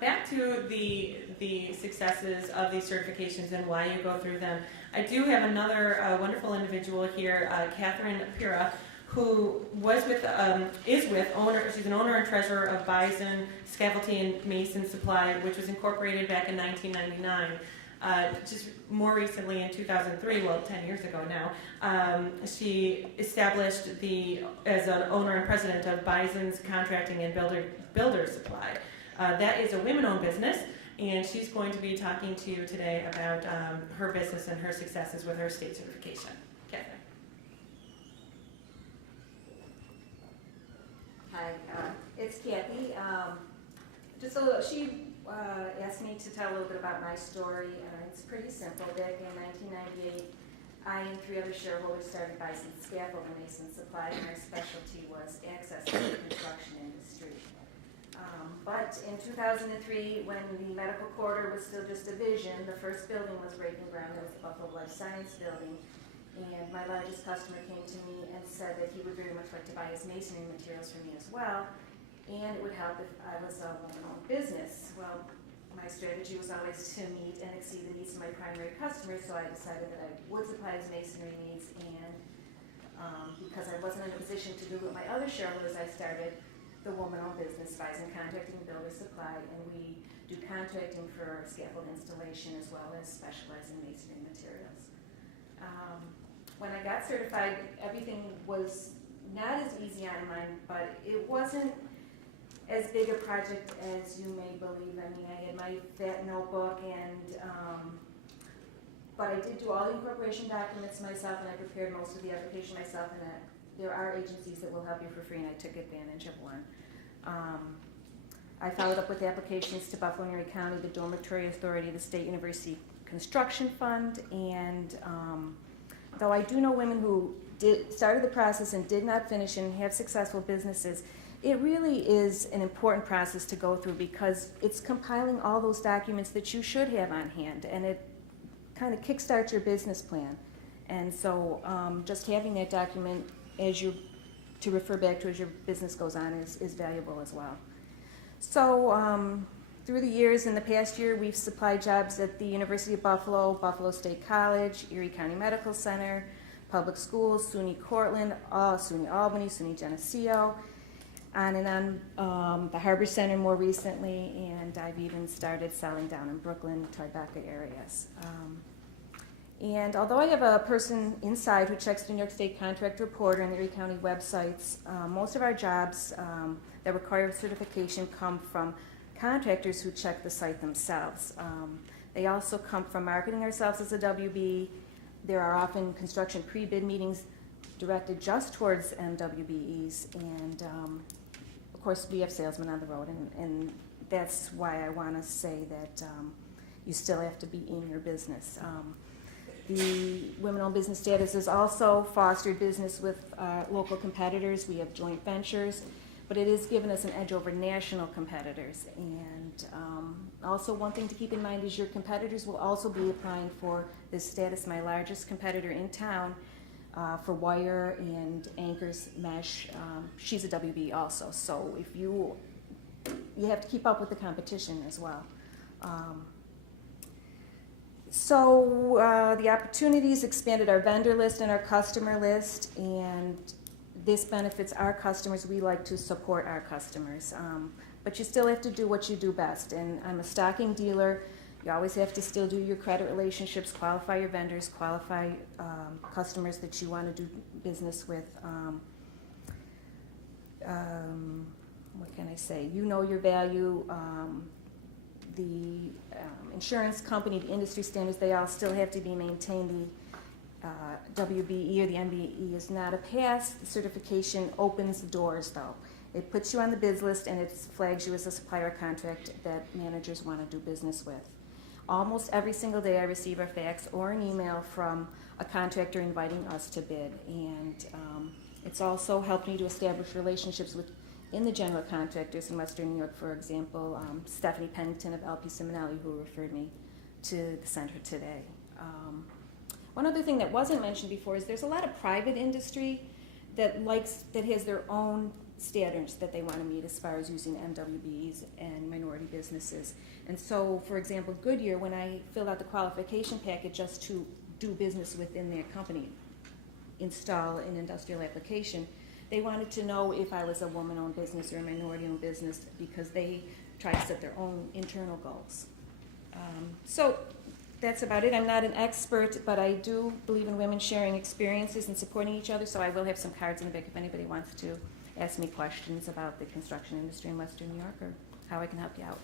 Back to the successes of these certifications and why you go through them. I do have another wonderful individual here, Pera, who she's an owner and treasurer of Bison, Scaffold and Mason Supply, which was incorporated back in 1999. Just more recently in 2003, well, 10 years ago now, she established as an owner and president of Bison's Contracting and Builder Supply. That is a women-owned business, and she's going to be talking to you today about her business and her successes with her state certification. Cathy. Hi, it's Cathy. She asked me to tell a little bit about my story. It's pretty simple. Back in 1998, I and 3 other shareholders started Bison, Scaffold and Mason Supply, and our specialty was access to the construction industry. But in 2003, when the medical corridor was still just a vision, the first building was breaking ground. It was the Buffalo Life Science building. And my largest customer came to me and said that he would very much like to buy his masonry materials from me as well, and it would help if I was a woman-owned business. Well, my strategy was always to meet and exceed the needs of my primary customers, so I decided that I would supply his masonry needs, and because I wasn't in a position to do it with my other shareholders, I started the woman-owned business, Bison Contracting and Builder Supply, and we do contracting for scaffold installation as well as specialize in masonry materials. When I got certified, everything was not as easy on mine, but it wasn't as big a project as you may believe. I mean, I had my fat notebook, and but I did do all the incorporation documents myself, and I prepared most of the application myself, and there are agencies that will help you for free, and I took advantage of one. I followed up with applications to Buffalo and Erie County, the Dormitory Authority, the State University Construction Fund, and though I do know women who started the process and did not finish and have successful businesses, it really is an important process to go through because it's compiling all those documents that you should have on hand, and it kind of kickstarts your business plan. And so just having that document to refer back to as your business goes on is valuable as well. So through the years, in the past year, we've supplied jobs at the University of Buffalo, Buffalo State College, Erie County Medical Center, public schools, SUNY Cortland, SUNY Albany, SUNY Geneseo, on and on, the Harbor Center more recently, and I've even started selling down in Brooklyn, Tribeca areas. And although I have a person inside who checks the New York State Contract Reporter and the Erie County websites, most of our jobs that require certification come from contractors who check the site themselves. They also come from marketing ourselves as a WB. There are often construction pre-bid meetings directed just towards MWBEs, and of course we have salesmen on the road, and that's why I want to say that you still have to be in your business. The women-owned business status has also fostered business with local competitors. We have joint ventures, but it has given us an edge over national competitors. And also one thing to keep in mind is your competitors will also be applying for this status. My largest competitor in town for wire and anchors mesh, she's a WB also. So if you have to keep up with the competition as well. So the opportunities expanded our vendor list and our customer list, and this benefits our customers. We like to support our customers, but you still have to do what you do best. And I'm a stocking dealer. You always have to still do your credit relationships, qualify your vendors, qualify customers that you want to do business with. What can I say? You know your value. The insurance company, the industry standards, they all still have to be maintained. The WBE or the MBE is not a pass. The certification opens the doors, though. It puts you on the bids list, and it flags you as a supplier contract that managers want to do business with. Almost every single day I receive a fax or an email from a contractor inviting us to bid, and it's also helped me to establish relationships in the general contractors in Western New York. For example, Stephanie Pennington of LP Simonelli, who referred me to the center today. One other thing that wasn't mentioned before is there's a lot of private industry that has their own standards that they want to meet as far as using MWBs and minority businesses. And so, for example, Goodyear, when I filled out the qualification packet just to do business within their company, install an industrial application, they wanted to know if I was a woman-owned business or a minority-owned business because they try to set their own internal goals. So that's about it. I'm not an expert, but I do believe in women sharing experiences and supporting each other, so I will have some cards in the back if anybody wants to ask me questions about the construction industry in Western New York or how I can help you out.